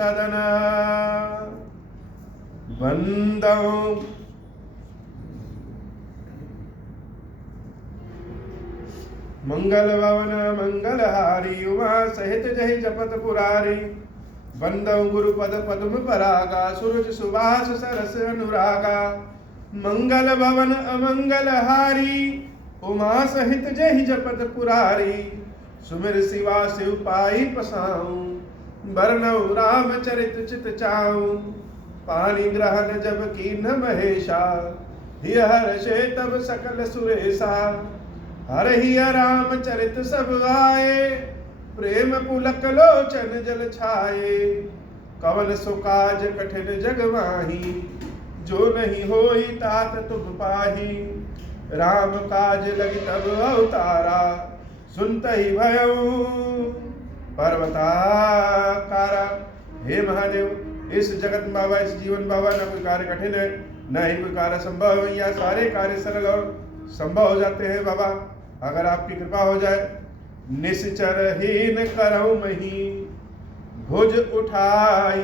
सदन बंदौ मंगल भवन मंगलहारी उमा सहित जहि जपत पुरारी बंदौ गुरुपद पद्म परागा सूरज सुबास सरस अनुरागा मंगल भवन अमंगलहारी उमा सहित जहि जपत पुरारी सुमिर सिवा शिव पाई पसाऊं बरनऊ रामचरित चित चाऊं पानी ग्रहण जब कीन महेशा हिय हर्षे तब सकल सुरेशा हरहि रामचरित सब आए प्रेम पुलक लोचन जल छाए कवन सुकाज कठिन जग माही जो नहीं होई तात तुम पाही राम काज लगी तब अवतारा सुनत ही भयऊ पर्वताकारा। हे महादेव, इस जगत बाबा, इस जीवन बाबा, न कोई कार्य कठिन है न ही कोई कार्य संभव है, या सारे कार्य सरल और संभव हो जाते हैं बाबा, अगर आपकी कृपा हो जाए। निश्चरहीन करऊं मही भुज उठाई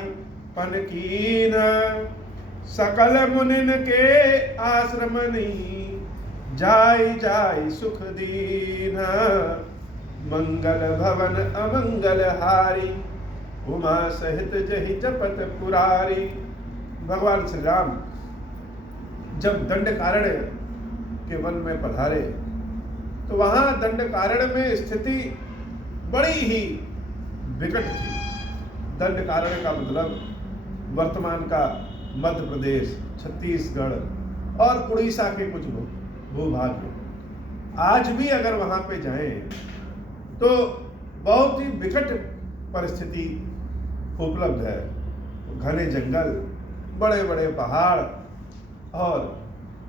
पनकीन सकल मुनिन के आश्रमनी जाई जाई सुख दीन मंगल भवन अमंगल हारी उमा सहित जहि जपत पुरारी। भगवान श्री राम जब दंडकारण्य के वन में पधारे तो वहां दंडकारण्य में स्थिति बड़ी ही विकट थी। दंडकारण्य का मतलब वर्तमान का मध्य प्रदेश, छत्तीसगढ़ और उड़ीसा के कुछ भूभाग में। आज भी अगर वहां पे जाएं तो बहुत ही विकट परिस्थिति उपलब्ध है। घने जंगल, बड़े बड़े पहाड़ और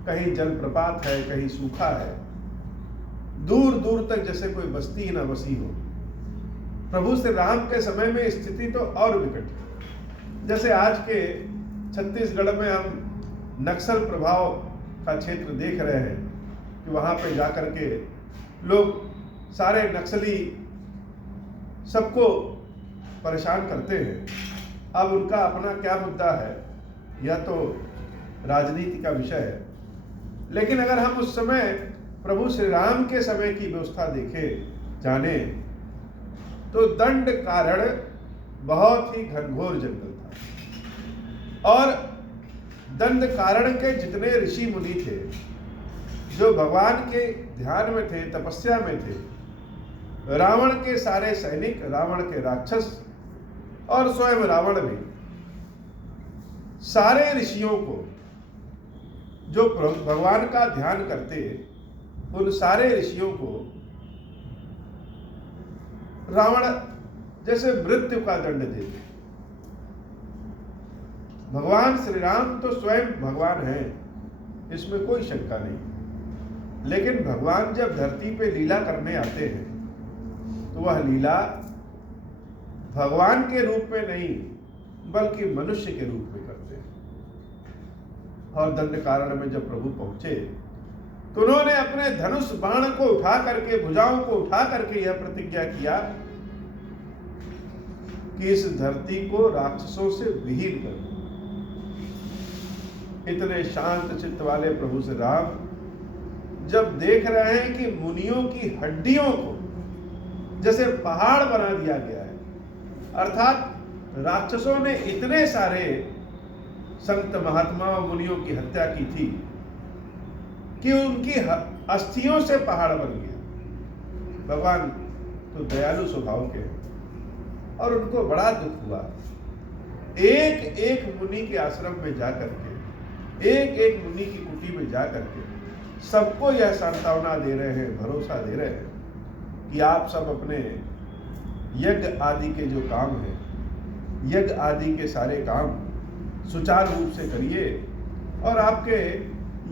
कहीं जलप्रपात है, कहीं सूखा है, दूर दूर तक जैसे कोई बस्ती ही ना बसी हो। प्रभु श्री राम के समय में स्थिति तो और विकट है। जैसे आज के छत्तीसगढ़ में हम नक्सल प्रभाव का क्षेत्र देख रहे हैं कि वहाँ पे जाकर के लोग सारे नक्सली सबको परेशान करते हैं। अब उनका अपना क्या मुद्दा है, यह तो राजनीति का विषय है। लेकिन अगर हम उस समय प्रभु श्री राम के समय की व्यवस्था देखे जाने तो दंडकारण्य बहुत ही घनघोर जंगल था और दंडकारण्य के जितने ऋषि मुनि थे जो भगवान के ध्यान में थे, तपस्या में थे, रावण के सारे सैनिक, रावण के राक्षस और स्वयं रावण भी, सारे ऋषियों को जो भगवान का ध्यान करते, उन सारे ऋषियों को रावण जैसे मृत्यु का दंड देते। भगवान श्री राम तो स्वयं भगवान हैं, इसमें कोई शंका नहीं। लेकिन भगवान जब धरती पे लीला करने आते हैं तो वह लीला भगवान के रूप में नहीं बल्कि मनुष्य के रूप में करते हैं। और दंडकारण्य में जब प्रभु पहुंचे तो उन्होंने अपने धनुष बाण को उठा करके, भुजाओं को उठा करके यह प्रतिज्ञा किया कि इस धरती को राक्षसों से विहीन कर दूं। इतने शांत चित्त वाले प्रभु श्री राम जब देख रहे हैं कि मुनियों की हड्डियों को जैसे पहाड़ बना दिया गया है, अर्थात राक्षसों ने इतने सारे संत महात्मा और मुनियों की हत्या की थी कि उनकी अस्थियों से पहाड़ बन गया। भगवान तो दयालु स्वभाव के और उनको बड़ा दुख हुआ। एक एक मुनि के आश्रम में जाकर के, एक एक मुनि की कुटी में जाकर के सबको यह सांत्वना दे रहे हैं, भरोसा दे रहे हैं कि आप सब अपने यज्ञ आदि के जो काम हैं, यज्ञ आदि के सारे काम सुचारू रूप से करिए और आपके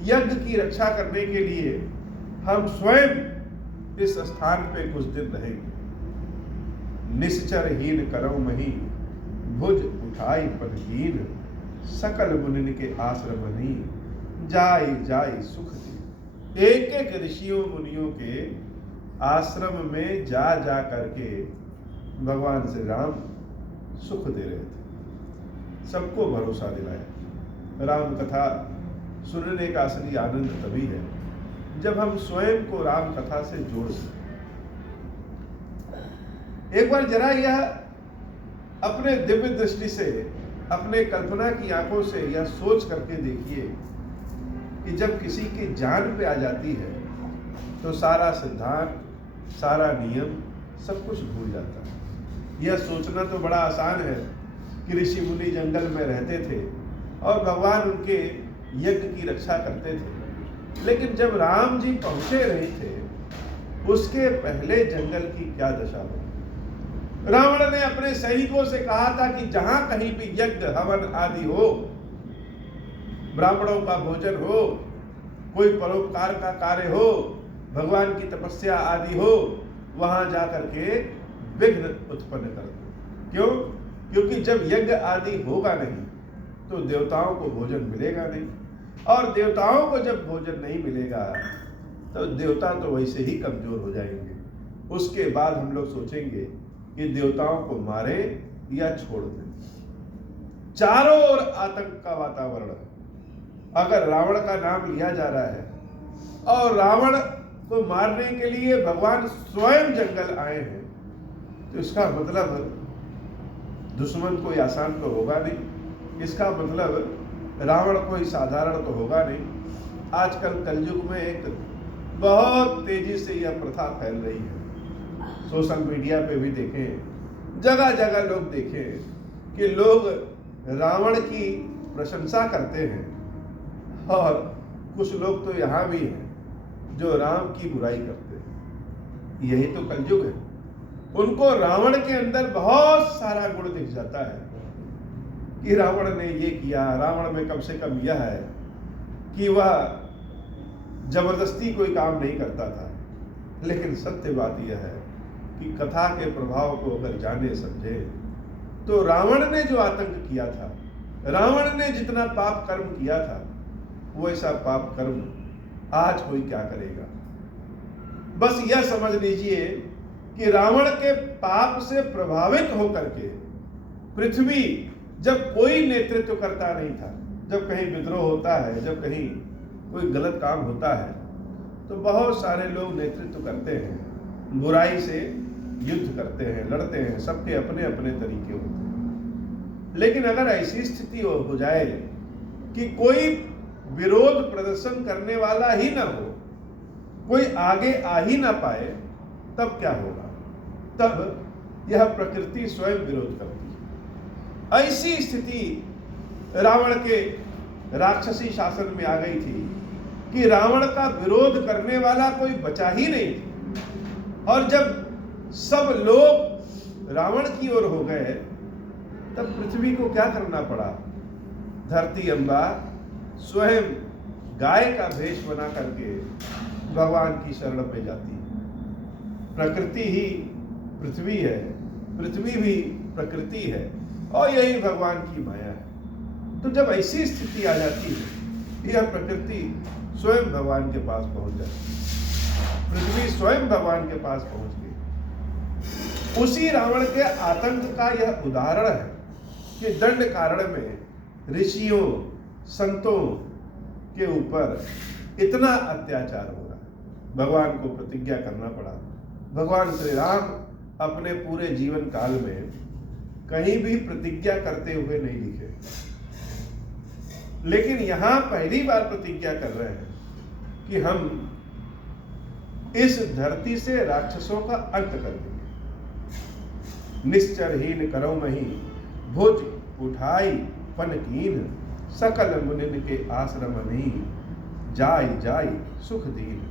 यज्ञ की रक्षा करने के लिए हम स्वयं इस स्थान पे कुछ दिन रहेंगे। निश्चरहीन करऊं मही भुज उठाई पनकीन सकल मुनिन के आश्रमनी जाई जाई सुख दी। एक एक ऋषियों मुनियों के आश्रम में जा जा करके भगवान श्री राम सुख दे रहे थे। सबको भरोसा दिलाया। राम कथा सुनने का असली आनंद तभी है जब हम स्वयं को राम कथा से जोड़ सकें। एक बार जरा यह अपने दिव्य दृष्टि से, अपने कल्पना की आंखों से यह सोच करके देखिए कि जब किसी की जान पे आ जाती है तो सारा सिद्धांत, सारा नियम, सब कुछ भूल जाता है। यह सोचना तो बड़ा आसान है कि ऋषि मुनि जंगल में रहते थे और भगवान उनके यज्ञ की रक्षा करते थे, लेकिन जब राम जी पहुंचे नहीं थे उसके पहले जंगल की क्या दशा हुई। रावण ने अपने सैनिकों से कहा था कि जहां कहीं भी यज्ञ, हवन आदि हो, ब्राह्मणों का भोजन हो, कोई परोपकार का कार्य हो, भगवान की तपस्या आदि हो, वहां जाकर के विघ्न उत्पन्न कर दो। क्यों? क्योंकि जब यज्ञ आदि होगा नहीं तो देवताओं को भोजन मिलेगा नहीं, और देवताओं को जब भोजन नहीं मिलेगा तो देवता तो वैसे ही कमजोर हो जाएंगे। उसके बाद हम लोग सोचेंगे कि देवताओं को मारे या छोड़ दें। चारों ओर आतंक का वातावरण है। अगर रावण का नाम लिया जा रहा है और रावण को मारने के लिए भगवान स्वयं जंगल आए हैं, तो इसका मतलब दुश्मन कोई आसान तो होगा नहीं। इसका मतलब रावण कोई साधारण तो होगा नहीं। आजकल कलयुग में एक बहुत तेजी से यह प्रथा फैल रही है। सोशल मीडिया पे भी देखें, जगह जगह लोग देखें कि लोग रावण की प्रशंसा करते हैं, और कुछ लोग तो यहाँ भी हैं जो राम की बुराई करते हैं। यही तो कलयुग है। उनको रावण के अंदर बहुत सारा गुण दिख जाता है कि रावण ने ये किया। रावण में कम से कम यह है कि वह जबरदस्ती कोई काम नहीं करता था, लेकिन सत्य बात यह है कि कथा के प्रभाव को अगर जाने समझे तो रावण ने जो आतंक किया था, रावण ने जितना पाप कर्म किया था, वैसा पाप कर्म आज कोई क्या करेगा। बस यह समझ लीजिए कि रावण के पाप से प्रभावित होकर के पृथ्वी, जब कोई नेतृत्व करता नहीं था, जब कहीं विद्रोह होता है, जब कहीं कोई गलत काम होता है, तो बहुत सारे लोग नेतृत्व करते हैं, बुराई से युद्ध करते हैं, लड़ते हैं, सबके अपने अपने तरीके होते हैं। लेकिन अगर ऐसी स्थिति हो जाए कि कोई विरोध प्रदर्शन करने वाला ही ना हो, कोई आगे आ ही ना पाए, तब क्या होगा? तब यह प्रकृति स्वयं विरोध करती है। ऐसी स्थिति रावण के राक्षसी शासन में आ गई थी कि रावण का विरोध करने वाला कोई बचा ही नहीं था। और जब सब लोग रावण की ओर हो गए, तब पृथ्वी को क्या करना पड़ा? धरती अम्बा स्वयं गाय का भेष बना करके भगवान की शरण में जाती है। प्रकृति ही पृथ्वी है, पृथ्वी भी प्रकृति है, और यही भगवान की माया है। तो जब ऐसी स्थिति आ जाती है, यह प्रकृति स्वयं भगवान के पास पहुंच जाती है, पृथ्वी स्वयं भगवान के पास पहुंच गई। उसी रावण के आतंक का यह उदाहरण है कि दंड कारण में ऋषियों, संतों के ऊपर इतना अत्याचार हो रहा है। भगवान को प्रतिज्ञा करना पड़ा। भगवान श्री राम अपने पूरे जीवन काल में कहीं भी प्रतिज्ञा करते हुए नहीं दिखे, लेकिन यहां पहली बार प्रतिज्ञा कर रहे हैं कि हम इस धरती से राक्षसों का अंत कर देंगे। निश्चरहीन करो मही भुज उठाई पनकीन, सकल मुनिन के आश्रम नहीं जाय जाय सुख दीन।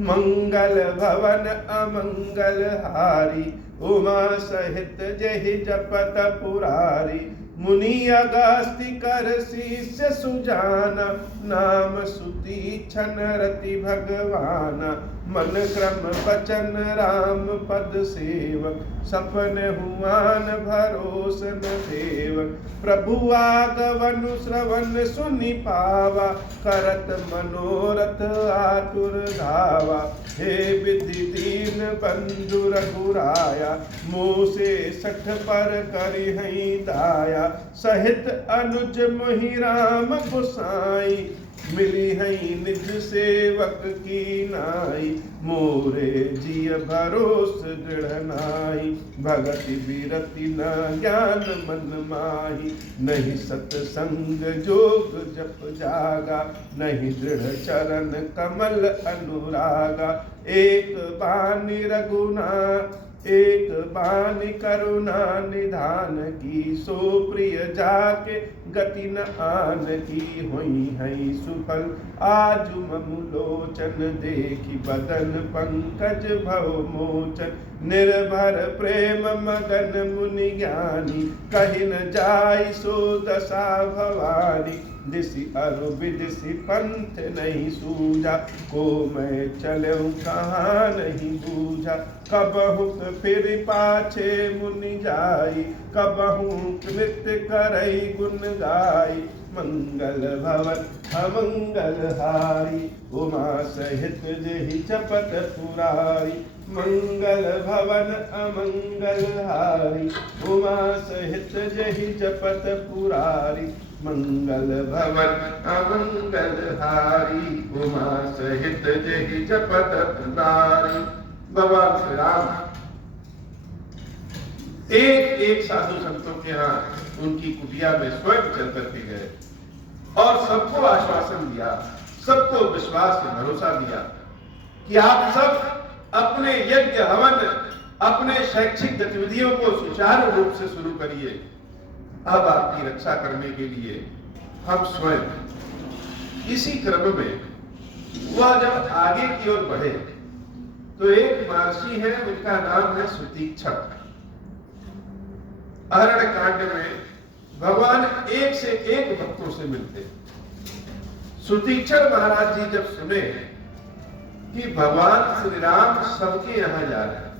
मंगल भवन अमंगल हारी, उमा सहित जहि जपत पुरारी। मुनि अगस्ति कर शीश सुजाना, नाम सुती छन रति भगवाना। मन क्रम बचन राम पद सेवक, सपन हुआन भरोसन देवक। प्रभु आगवनु श्रवण सुनि पावा, करत मनोरथ आतुर धावा। हे विधि दीन बंधु रघुराया, मोसे सठ पर करिहै दाया। सिया सहित अनुज मोहि राम गोसाई, मिली हई निज सेवक की नाई, मोरे जिय भरोस दृढ़ नाई, भगति विरति न ज्ञान मन माही, नहीं सतसंग जोग जप जागा, नहीं दृढ़ चरण कमल अनुरागा, एक बानी रघुना एक बानी करुणा निधान की, सो प्रिय जाके गति न आन की, हुई हई सुफल आज मम लोचन, देखी बदन पंकज भव मोचन, निर्भर प्रेम मगन मुनि ज्ञानी, कहि न जाय सो दशा भवानी, दिसि अरु विदिसि पंथ नहीं सूझा, को मैं चलूं कहाँ नहीं बूझा, कबहु फिर पाछे मुनि जाई, कबहु कृत्य करई गुण गाई, मंगल भवन अमंगल हारी, उमा सहित जेहि जपत पुरारी, मंगल भवन अमंगल हारी, उमा सहित जेहि जपत पुरारी, मंगल भवन अमंगल हारी, उमा सहित जेहि जपत पुरारी। भगवान श्री राम एक एक साधु संतों के यहाँ उनकी कुटिया में स्वयं चल करके गए और सबको आश्वासन दिया, सबको विश्वास से भरोसा दिया कि आप सब अपने यज्ञ हवन, अपने शैक्षिक गतिविधियों को सुचारू रूप से शुरू करिए। अब आपकी रक्षा करने के लिए हम स्वयं। इसी क्रम में वह जब आगे की ओर बढ़े तो एक महर्षि है, उनका नाम है सुतीक्षण। अरण्य कांड में भगवान एक से एक भक्तों से मिलते। सुतीक्षण महाराज जी जब सुने कि भगवान श्री राम सबके यहां जा रहे हैं,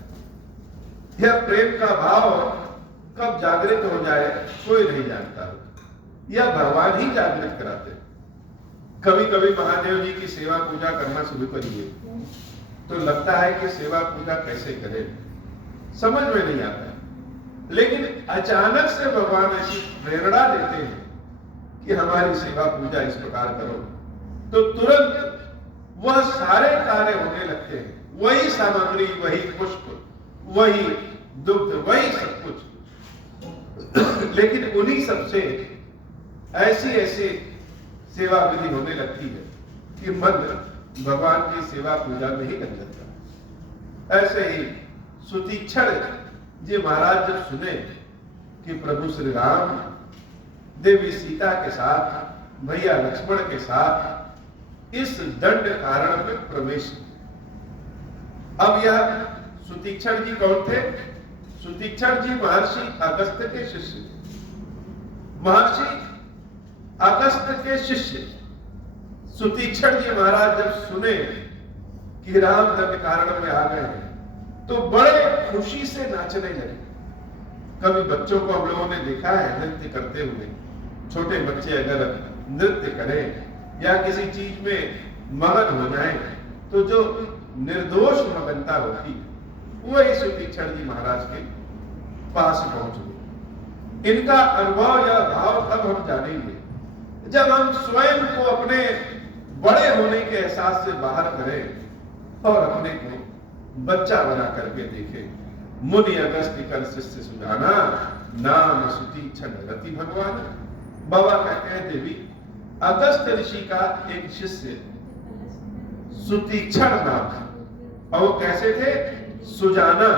यह प्रेम का भाव कब जागृत हो जाए कोई नहीं जानता, यह भगवान ही जागृत कराते। कभी कभी महादेव जी की सेवा पूजा करना शुरू करिए तो लगता है कि सेवा पूजा कैसे करें, समझ में नहीं आता है। लेकिन अचानक से भगवान ऐसी प्रेरणा देते हैं कि हमारी सेवा पूजा इस प्रकार करो, तो तुरंत वह सारे कार्य होने लगते हैं। वही सामग्री, वही पुष्प, वही दुग्ध, वही सब कुछ, लेकिन उन्हीं सबसे ऐसी ऐसी सेवा विधि होने लगती है कि मन भगवान की सेवा पूजा में ही लग जाता है। ऐसे ही सुतीक्षण जी महाराज जब सुने कि प्रभु श्री राम देवी सीता के साथ, भैया लक्ष्मण के साथ इस दंड कारण में प्रवेश, अब यह सुतीक्षण जी कौन थे? सुतीक्षण जी महर्षि अगस्त के शिष्य थे। महर्षि अगस्त के शिष्य सुतीक्षण जी महाराज जब सुने कि राम दंड कारण में आ गए हैं तो बड़े खुशी से नाचने लगे। कभी बच्चों को हम लोगों ने देखा है नृत्य करते हुए। छोटे बच्चे अगर नृत्य करें या किसी चीज में मगन हो जाए तो जो निर्दोष मगनता होती है वही सुतीक्षण जी महाराज के पास पहुंच गए। इनका अनुभव या भाव तब हम जानेंगे जब हम स्वयं को अपने बड़े होने के एहसास से बाहर करें और अपने को बच्चा बना करके देखें। मुनि अगस्त कर शिष्य सुजाना, नाम सुतीक्षण रति भगवान। बाबा कहते हैं देवी अगस्त ऋषि का एक शिष्य सुतीक्षण नाम था और वो कैसे थे? सुजाना।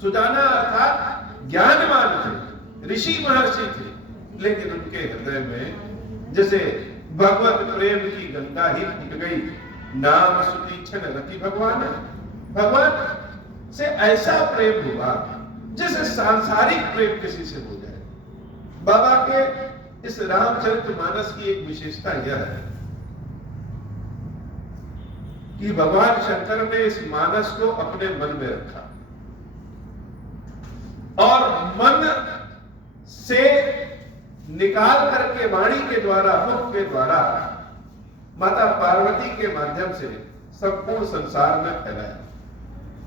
सुजाना अर्थात ज्ञानवान थे, ऋषि महर्षि थे, लेकिन उनके हृदय में जैसे भगवत प्रेम की गंगा ही फूट गई। नाम सुतीक्षण रति भगवान। भगवान से ऐसा प्रेम हुआ जैसे सांसारिक प्रेम किसी से हो जाए। बाबा के इस रामचरितमानस की एक विशेषता यह है कि भगवान शंकर ने इस मानस को अपने मन में रखा और मन से निकाल करके वाणी के द्वारा, मुख के द्वारा माता पार्वती के माध्यम से संपूर्ण संसार में फैलाया।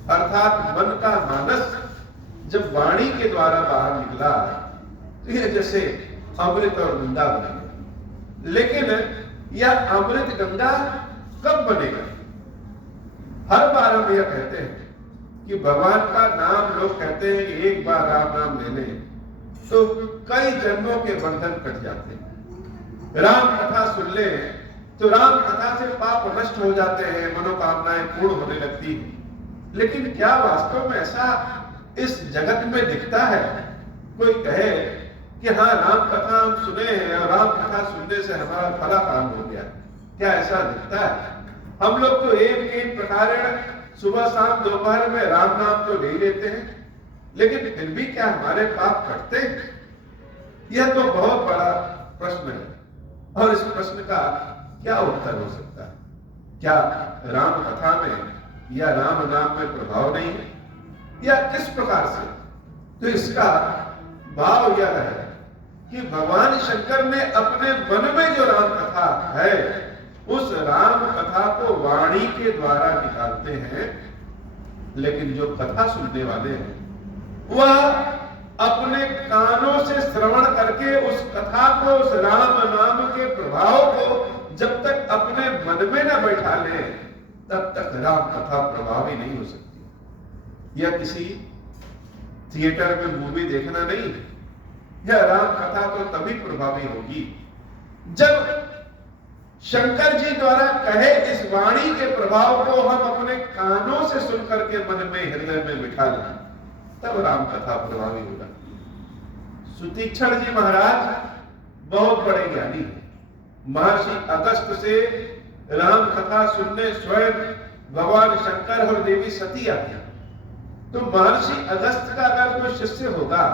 अर्थात मन का मानस जब वाणी के द्वारा बाहर निकला तो यह जैसे अमृत और गंगा बनेगा। लेकिन यह अमृत गंगा कब बनेगा? हर बार हम यह कहते हैं कि भगवान का नाम, लोग कहते हैं कि एक बार राम नाम ले लें तो कई जन्मों के बंधन कट जाते हैं। राम कथा सुन ले तो राम कथा से पाप नष्ट हो जाते हैं, मनोकामनाएं पूर्ण होने लगती हैं। लेकिन क्या वास्तव में ऐसा इस जगत में दिखता है? कोई कहे कि हाँ राम कथा हम सुने हैं और राम कथा सुनने से हमारा भला काम हो गया, क्या ऐसा दिखता है? हम लोग तो एक प्रकार सुबह शाम दोपहर में राम नाम तो ले लेते हैं, लेकिन फिर भी क्या हमारे पाप कटते हैं? यह तो बहुत बड़ा प्रश्न है और इस प्रश्न का क्या उत्तर हो सकता है? क्या राम कथा में या राम नाम में प्रभाव नहीं है या किस प्रकार से? तो इसका भाव यह है कि भगवान शंकर ने अपने मन में जो राम कथा है उस राम कथा को वाणी के द्वारा निकालते हैं, लेकिन जो कथा सुनने वाले हैं वह अपने कानों से श्रवण करके उस कथा को, उस राम नाम के प्रभाव को जब तक अपने मन में न बैठा ले तब तक राम कथा प्रभावी नहीं हो सकती। यह किसी थिएटर में मूवी देखना नहीं है, यह राम कथा तो तभी प्रभावी होगी जब शंकर जी द्वारा कहे इस वाणी के प्रभाव को हम अपने कानों से सुन करके मन में, हृदय में बिठा लें, तब राम कथा प्रभावी होगा। सुतीक्षण जी महाराज बहुत बड़े ज्ञानी हैं। महर्षि अगस्त से राम कथा सुनने स्वयं भगवान शंकर और देवी सती आते हैं। तो महर्षि अगस्त का अगर कोई शिष्य होगा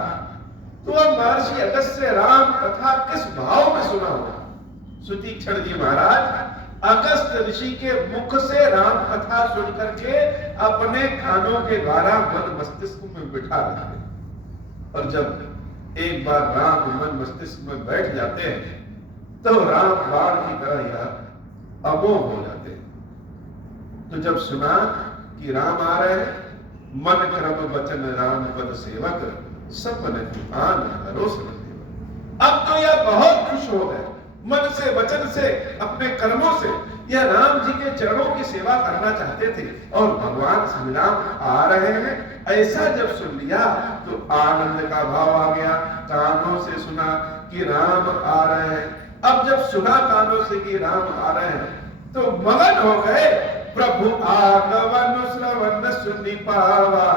तो वह महर्षि अगस्त से राम कथा किस भाव में सुना होगा? सुतीक्षण जी महाराज अगस्त ऋषि के मुख से राम कथा सुन करके अपने कानों के द्वारा मन मस्तिष्क में बिठा लेते हैं। और जब एक बार राम मन मस्तिष्क में बैठ जाते हैं तो राम बाण की तरह यह अमोघ हो जाते हैं। तो जब सुना कि राम आ रहे हैं, मन क्रम वचन राम पद सेवक सपन तूफान भरोस। अब तो यह बहुत खुश हो गए, मन से वचन से अपने कर्मों से यह राम जी के चरणों की सेवा करना चाहते थे और भगवान श्री राम आ रहे हैं ऐसा जब सुन लिया तो आनंद का भाव आ गया। कानों से सुना कि राम आ रहे हैं, अब जब सुना कानों से कि राम आ रहे हैं तो मगन हो गए। प्रभु आगमन श्रवण सुनि पावा,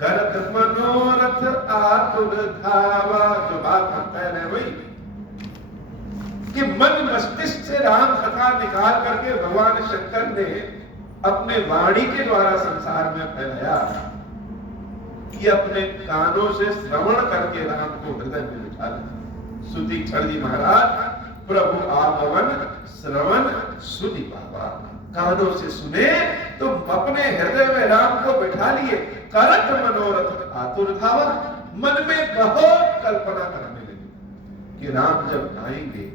करत मनोरथ आतुर धावा। जो बात हम कह रहे हैं वही कि मन मस्तिष्क से राम कथा निकाल करके भगवान शंकर ने अपने वाणी के द्वारा संसार में फैलाया कि अपने कानों से श्रवण करके राम को हृदय में बिठा लिया। सुतीक्षण जी महाराज प्रभु आगमन श्रवण सुनि पावा, कानों से सुने तो अपने हृदय में राम को बिठा लिए। करत मनोरथ आतुर धावा, मन में बहुत कल्पना करने लगे कि राम जब आएंगे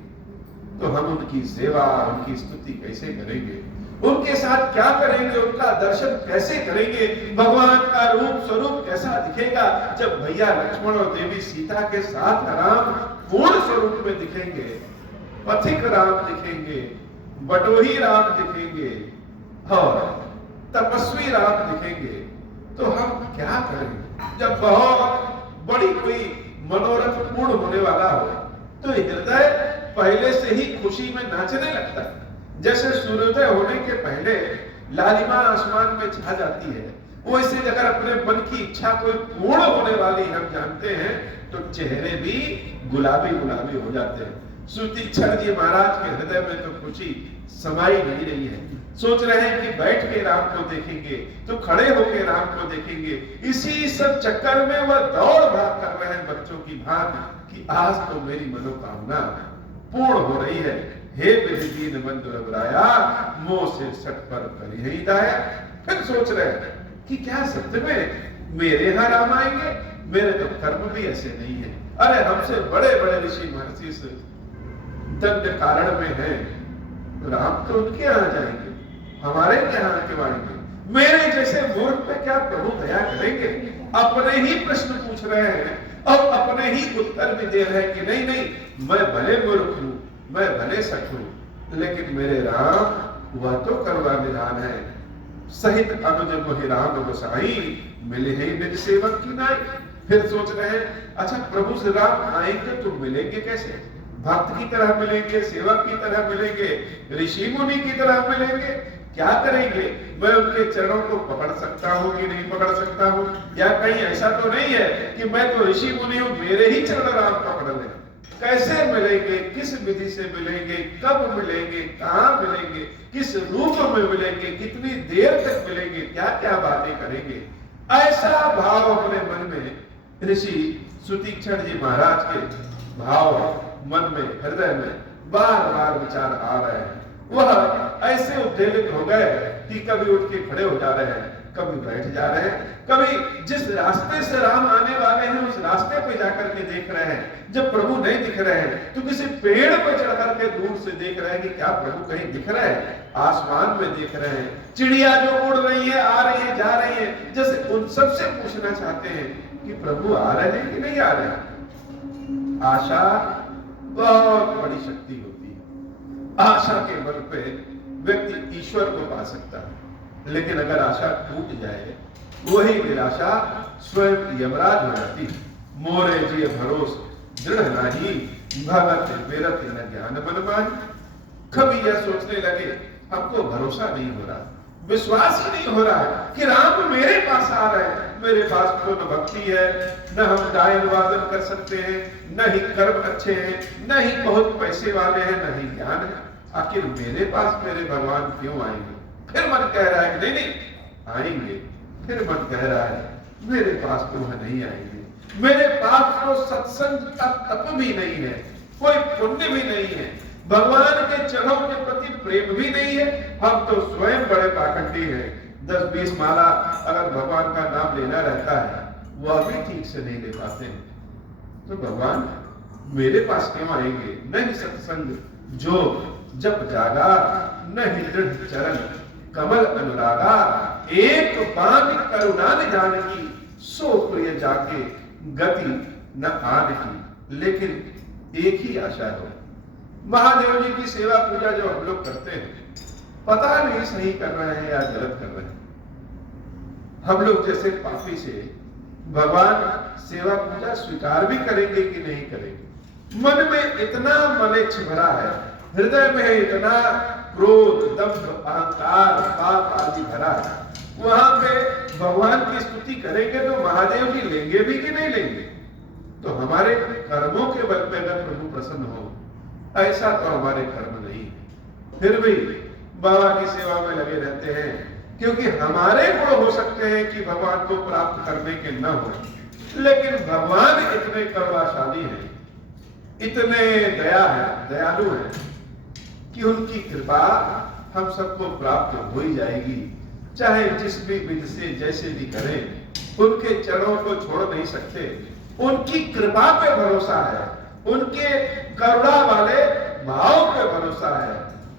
तो हम उनकी सेवा, उनकी स्तुति कैसे करेंगे, उनके साथ क्या करेंगे, उनका दर्शन कैसे करेंगे, भगवान का रूप स्वरूप कैसा दिखेगा जब भैया लक्ष्मण और देवी सीता के साथ राम पूर्ण स्वरूप में दिखेंगे, पथिक राम दिखेंगे, बटोही राम दिखेंगे और तपस्वी राम दिखेंगे, तो हम क्या करेंगे? जब बहुत बड़ी कोई मनोरथ पूर्ण होने वाला हो तो हृदय पहले से ही खुशी में नाचने लगता है। जैसे सूर्योदय होने के पहले लालिमा आसमान में छा जाती है, वैसे अगर अपने मन की इच्छा कोई पूर्ण होने वाली हम जानते हैं तो चेहरे भी गुलाबी गुलाबी हो जाते हैं। सुतीक्षण जी महाराज के हृदय में तो खुशी समाई नहीं रही है। सोच रहे हैं कि बैठ के राम को देखेंगे तो खड़े होकर राम को देखेंगे। इसी सब चक्कर में वह दौड़ भाग कर रहे हैं बच्चों की भाग कि आज तो मेरी मनोकामना पूर्ण हो रही है। हे विधि दीन बंधु रघुराया, मोह से सट पर करी ही दाया। फिर सोच रहे हैं कि क्या सत्य में मेरे यहाँ राम आएंगे? मेरे तो कर्म भी ऐसे नहीं है। अरे हमसे बड़े बड़े ऋषि महर्षि से दंड कारण में है, राम तो उनके यहाँ जाएंगे, हमारे यहाँ क्यों आएंगे? मेरे जैसे मूर्ख पे क्या प्रभु दया करेंगे? अपने ही प्रश्न पूछ रहे हैं अब अपने ही उत्तर भी दे रहे हैं कि नहीं नहीं, मैं भले मूर्ख हूं, मैं भले सठ हूं, लेकिन मेरे राम वह तो करुणा निधान है। सहित अनुज मोहि राम गोसाई, मिले ही निज सेवक की नाई। फिर सोच रहे हैं अच्छा प्रभु श्री राम आएंगे तो मिलेंगे कैसे? भक्त की तरह मिलेंगे, सेवक की तरह मिलेंगे, ऋषि मुनि की तरह मिलेंगे? क्या करेंगे? मैं उनके चरणों को पकड़ सकता हूँ कि नहीं पकड़ सकता हूँ? या कहीं ऐसा तो नहीं है कि मैं तो ऋषि मुनि हूँ, मेरे ही चरण राम पकड़ ले? कैसे मिलेंगे? किस विधि से मिलेंगे? कब मिलेंगे? कहाँ मिलेंगे? किस रूप में मिलेंगे? कितनी देर तक मिलेंगे? क्या क्या बातें करेंगे? ऐसा भाव अपने मन में ऋषि सुतीक्षण जी महाराज के भाव मन में, हृदय में बार बार विचार आ रहे हैं। वह ऐसे उद्वेलित हो गए कि कभी उठ के खड़े हो जा रहे हैं, कभी बैठ जा रहे हैं, कभी जिस रास्ते से राम आने वाले हैं उस रास्ते पे जाकर के देख रहे हैं। जब प्रभु नहीं दिख रहे हैं तो किसी पेड़ पर चढ़ करके दूर से देख रहे हैं कि क्या प्रभु कहीं दिख रहे हैं। आसमान में देख रहे हैं, चिड़िया जो उड़ रही है, आ रही है, जा रही है, जैसे उन सबसे पूछना चाहते हैं कि प्रभु आ रहे हैं कि नहीं आ रहे हैं। आशा बहुत बड़ी शक्ति होती है। आशा के बल पे व्यक्ति ईश्वर को पा सकता है, लेकिन अगर आशा टूट जाए, वही निराशा स्वयं यमराज हो जाती है। मोरे जी भरोस दृढ़ नाही, भगत बेरत न ज्ञान मन माही। कभी यह सोचने लगे हमको भरोसा नहीं हो रहा, विश्वास ही नहीं हो रहा है कि राम मेरे पास आ रहे हैं। मेरे पास तो न भक्ति है, न हम गायन वादन कर सकते हैं, न ही कर्म अच्छे हैं, न ही बहुत पैसे वाले हैं, न ही ज्ञान है। आखिर मेरे पास मेरे भगवान क्यों आएंगे? फिर मन कह रहा है कि नहीं नहीं आएंगे। फिर मन कह रहा है मेरे पास तो वह नहीं आएंगे, मेरे पास तो सत्संग का तप भी नहीं है, कोई पुण्य भी नहीं है, भगवान के चरणों के प्रति प्रेम भी नहीं है। हम तो स्वयं बड़े पाखंडी हैं। 10-20 माला अगर भगवान का नाम लेना रहता है, वह भी ठीक से नहीं ले पाते हैं। तो भगवान मेरे पास क्यों आएंगे? नहीं सत्संग जो जप जागा, नहीं दृढ़ चरण कमल अनुरागा। एक बान करुणा निधान की, सो प्रिय जाके गति न आन की। लेकिन एक ही आशा हो, महादेव जी की सेवा पूजा जो हम लोग करते हैं, पता नहीं सही कर रहे हैं या गलत कर रहे हैं। हम लोग जैसे पापी से भगवान सेवा पूजा स्वीकार भी करेंगे कि नहीं करेंगे? मन में इतना मलेच्छ भरा है, हृदय में इतना क्रोध, दंभ, अहंकार, पाप आदि भरा है, वहां पे भगवान की स्तुति करेंगे तो महादेव जी लेंगे भी कि नहीं लेंगे? तो हमारे कर्मों के बल पे अगर प्रभु प्रसन्न हो, ऐसा तो हमारे कर्म नहीं है। फिर भी बाबा की सेवा में लगे रहते हैं, क्योंकि हमारे गुण हो सकते हैं कि भगवान को प्राप्त करने के न हो, लेकिन भगवान इतने करुणाशाली हैं, इतने दयालु हैं कि उनकी कृपा हम सबको प्राप्त हो ही जाएगी। चाहे जिस भी विधि से जैसे भी करें, उनके चरणों को छोड़ नहीं सकते। उनकी कृपा पे भरोसा है, उनके करुणा वाले भाव पे भरोसा है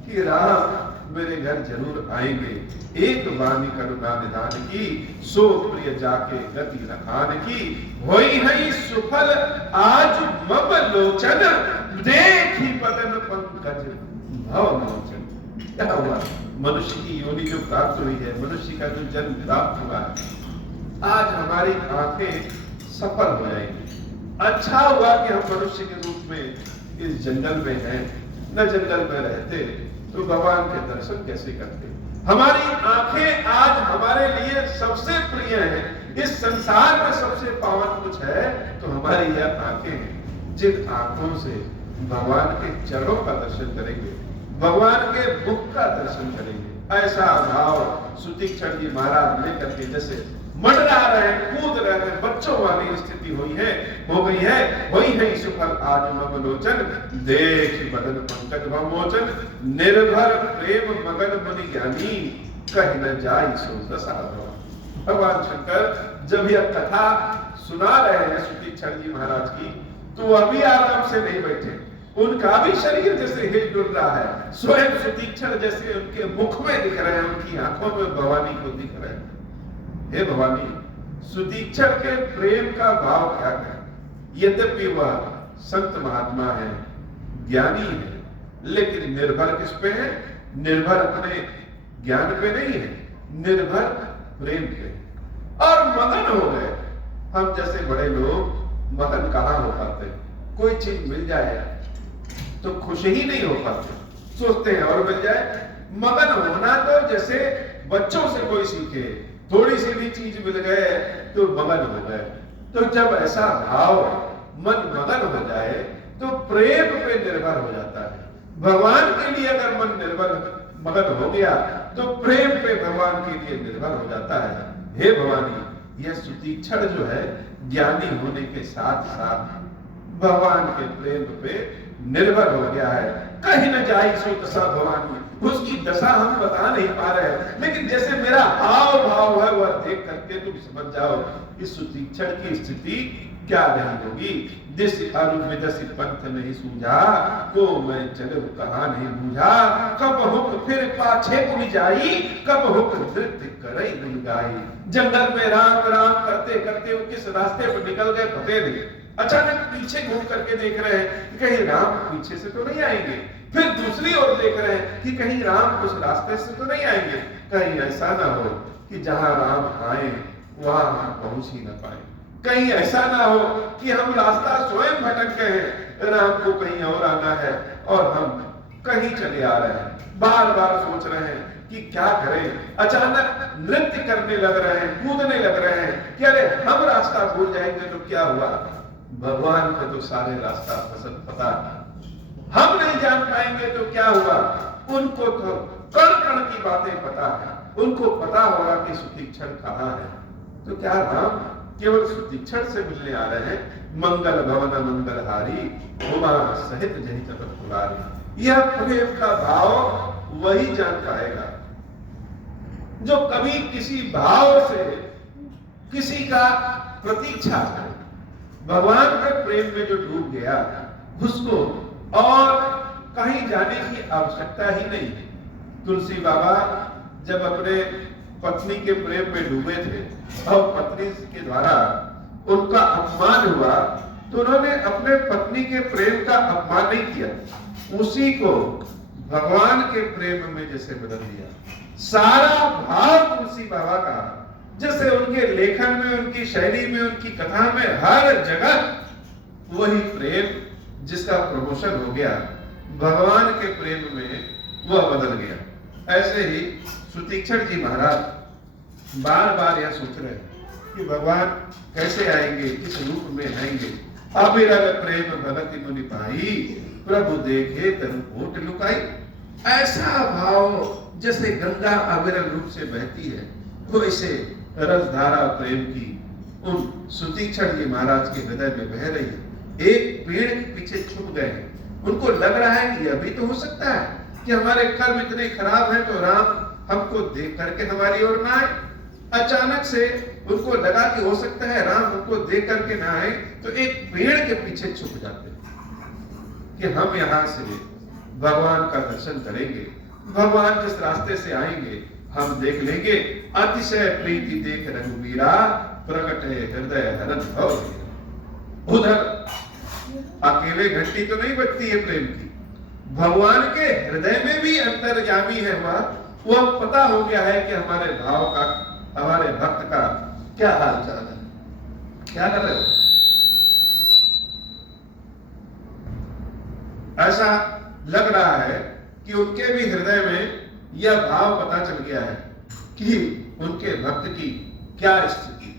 कि राम मेरे घर जरूर आएंगे। एक वाणी करुणा निधान की, सो प्रिय जाके गति रखान की। होई है सुफल आज मम लोचन, देखी बदन पंकज भव मोचन। क्या हुआ? मनुष्य की योनि जो प्राप्त हुई है, मनुष्य का जो जन्म प्राप्त हुआ है, आज हमारी आंखें सफल हो जाएंगी। अच्छा हुआ कि हम मनुष्य के रूप में इस जंगल में हैं, न जंगल में रहते तो भगवान के दर्शन कैसे करते। हमारी आंखें आज हमारे लिए सबसे प्रिय हैं। इस संसार में सबसे पावन कुछ है तो हमारी यह आंखें हैं, जिन आंखों से भगवान के चरणों का दर्शन करेंगे, भगवान के मुख का दर्शन करेंगे। ऐसा भाव सुतीक्षण जी महाराज लेकर के जैसे मंडरा रहे, कूद रहे, बच्चों वाली स्थिति हो गई है। वही है सुफल आज मम लोचन, देख बदन पंकज भव मोचन। निर्भर प्रेम मगन मुनि ज्ञानी, कह न जाई सो दशा भव। भगवान शंकर जब यह कथा सुना रहे हैं सुतीक्षण जी महाराज की, तो वह भी आराम से नहीं बैठे। उनका भी शरीर जैसे हिल डुल रहा है, स्वयं सुतीक्षण जैसे उनके मुख में दिख रहे हैं, उनकी आंखों में भवानी को दिख रहे हैं। हे भवानी, सुतीक्षण के प्रेम का भाव क्या है? यद्यपि वह संत महात्मा है, ज्ञानी है, लेकिन निर्भर किस पे है? निर्भर अपने ज्ञान पे नहीं है, निर्भर प्रेम पे। और मगन हो गए। हम जैसे बड़े लोग मगन कहाँ हो पाते? कोई चीज मिल जाए तो खुश ही नहीं हो पाते, सोचते हैं और मिल जाए। मगन होना तो जैसे बच्चों से कोई सीखे, थोड़ी सी भी चीज मिल गए तो मगन हो गए। तो जब ऐसा भाव मन मगन हो जाए तो प्रेम पे निर्भर हो जाता है। भगवान के लिए अगर मन निर्भर मगन हो गया तो प्रेम पे भगवान के लिए निर्भर हो जाता है। हे भवानी, यह सुतीक्षण जो है ज्ञानी होने के साथ साथ भगवान के प्रेम पे निर्भर हो गया है। कहीं न जाई सो दशा भवानी, उसकी दशा हम बता नहीं पा रहे हैं, लेकिन जैसे मेरा हाव भाव है वह देख करके तुम समझ जाओ इस सुतीक्षण की स्थिति क्या रही होगी। दिस अरु विदसि पंथ नहीं सूझा, को मैं चलो कहा नहीं बूझा। कब हुक फिर पाछे उड़ जाई, कब हुक नृत्य करई नहीं गाई। जंगल में राम राम करते करते वो किस रास्ते पर निकल गए पते नहीं। अचानक पीछे घूम करके देख रहे हैं कि कहीं राम पीछे से तो नहीं आएंगे। फिर दूसरी ओर देख रहे हैं कि कहीं राम उस रास्ते से तो नहीं आएंगे। कहीं ऐसा ना हो कि जहां राम आए वहां हम पहुंच ही ना पाए। कहीं ऐसा ना हो कि हम रास्ता स्वयं भटक गए हैं, राम को कहीं और आना है और हम कहीं चले आ रहे हैं। बार बार सोच रहे हैं कि क्या करें। अचानक नृत्य करने लग रहे हैं, कूदने लग रहे हैं कि अरे हम रास्ता भूल जाएंगे तो क्या हुआ। भगवान को तो सारे रास्ता पसंद पता है, हम नहीं जान पाएंगे तो क्या हुआ। उनको तो कण कण की बातें पता है, उनको पता होगा कि सुतीक्षण कहाँ है। तो क्या राम केवल सुतीक्षण से मिलने आ रहे हैं? मंगल भवन मंगलहारी, उमा सहित जही तपत पुरारी। यह प्रेम का भाव वही जान पाएगा जो कभी किसी भाव से किसी का प्रतीक्षा करे। भगवान के प्रेम में जो डूब गया उसको और कहीं जाने की आवश्यकता ही नहीं है। तुलसी बाबा जब अपने पत्नी के प्रेम में डूबे थे और पत्नी के द्वारा उनका अपमान हुआ तो उन्होंने अपने पत्नी के प्रेम का अपमान नहीं किया, उसी को भगवान के प्रेम में जैसे बदल दिया। सारा भाव तुलसी बाबा का जैसे उनके लेखन में, उनकी शैली में, उनकी कथा में हर जगह वही प्रेम जिसका प्रमोशन हो गया, भगवान के प्रेम में वह बदल गया। ऐसे ही सुतीक्षण जी महाराज बार बार यह सोच रहे हैं कि भगवान कैसे आएंगे, किस रूप में आएंगे। अविरल प्रेम भगति मुनि पाई, प्रभु देखे तनु कोट लुकाई। ऐसा भाव जैसे गंगा अविरल रूप से बहती है, वैसे रसधारा प्रेम की उन सुतीक्षण जी महाराज के हृदय में बह रही है। एक पेड़ के पीछे छुप गए हैं। उनको लग रहा है कि अभी तो हो सकता है कि हमारे कर्म इतने खराब हैं तो राम हमको देख करके हमारी ओर ना आए। अचानक से उनको लगा कि हो सकता है राम हमको देख करके ना आए, तो एक पेड़ के पीछे छुप जाते हैं कि हम यहां से भगवान का दर्शन करेंगे, भगवान जिस रास्ते से आएंगे हम देख लेंगे। अतिशय प्रीति देख रघुवीरा, प्रकट है हृदय हरन भव। उधर अकेले घंटी तो नहीं बजती है प्रेम की, भगवान के हृदय में भी अंतर्यामी है वह पता हो गया है कि हमारे भाव का, हमारे भक्त का क्या हाल चाल है, क्या कर रहे हो। ऐसा लग रहा है कि उनके भी हृदय में यह भाव पता चल गया है कि उनके भक्त की क्या स्थिति।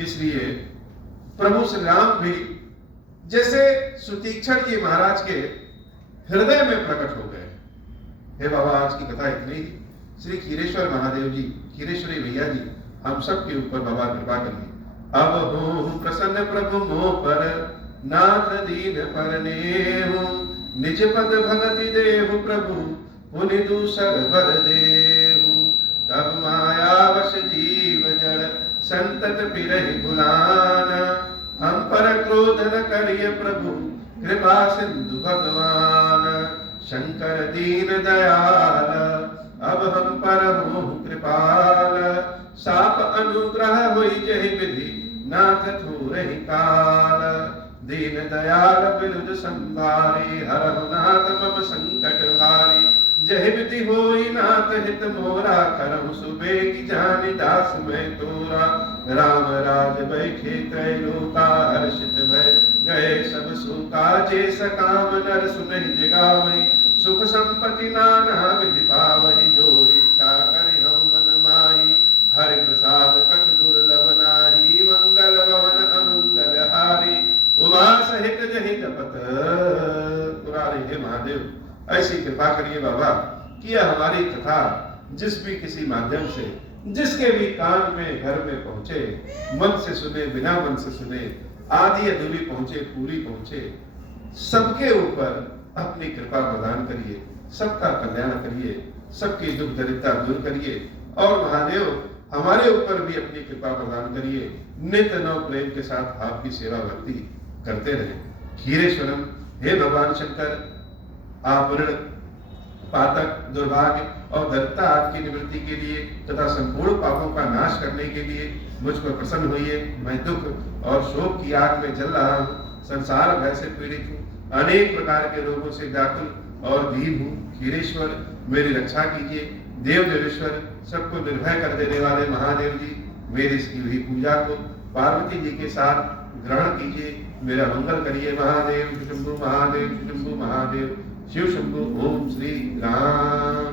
इसलिए प्रभु श्री राम भी जैसे सुतीक्षण जी महाराज के हृदय में प्रकट हो गए। हे बाबा, आज की कथा इतनी ही। श्री खीरेश्वर महादेव जी, खीरेश्वरी भैया जी, हम सब के ऊपर बाबा कृपा करिए। अब हो प्रसन्न प्रभु मोह पर, नाथ दीन पर नेहु, निज पद भगति देहु प्रभु, पुनि दूसर बर देहु। तब मायावश जीव जड़, संतत फिरहि भुलाना, हम पर क्रोध न करिए प्रभु, कृपा सिंधु भगवान। शंकर दीन दयाल, अब हम पर मोह कृपाल, साप अनुग्रह होई जहि विधि, नाथ थोरहि काल, दीन दयाल बिरुद संभारे, हरहु नाथ मम संकट भारी। जहि विधि होई नाथ हित मोरा, करहु सुबेगी जानि दास मैं तोरा। राम राज बैठे त्रैलोका, हर्षित भय गए सब सुका। जे सकाम नर सुनहि जगावहि, सुख संपत्ति नाना विधि पावहि। जो इच्छा करि हम मन माही, हरि प्रसाद कछु दुर्लभ नारी। मंगल भवन अमंगल हारी, उमा सहित जहि जपत पुरारी। हे महादेव, ऐसी कृपा करिए बाबा कि यह हमारी कथा जिस भी किसी माध्यम से, जिसके भी कान में घर में पहुंचे, मन से सुने बिना मन से सुने, आधी अधूरी पहुंचे पूरी पहुंचे, सबके ऊपर अपनी कृपा प्रदान करिए, सबका कल्याण करिए, सबकी दुख दरिद्रता दूर करिए। और महादेव हमारे ऊपर भी अपनी कृपा प्रदान करिए। नित्य नव प्रेम के साथ आपकी सेवा भक्ति करते रहे। खीरेश्वरम, हे भगवान शंकर, आप ऋण पातक दुर्भाग्य और दरिद्रता आपकी निवृत्ति के लिए तथा संपूर्ण पापों का नाश करने के लिए मुझ पर प्रसन्न होइए। मैं दुख और शोक की आग में जल रहा हूँ, संसार भय से पीड़ित हूँ, अनेक प्रकार के रोगों से व्याकुल और दीन हूँ। खीरेश्वर, मेरी रक्षा कीजिए। देव देवेश्वर, सबको निर्भय कर देने वाले महादेव जी, मेरी इसकी हुई पूजा को पार्वती जी के साथ ग्रहण कीजिए, मेरा मंगल करिए। महादेव शंभु, महादेव शंभु, महादेव शिव शंभु। ओम श्री राम।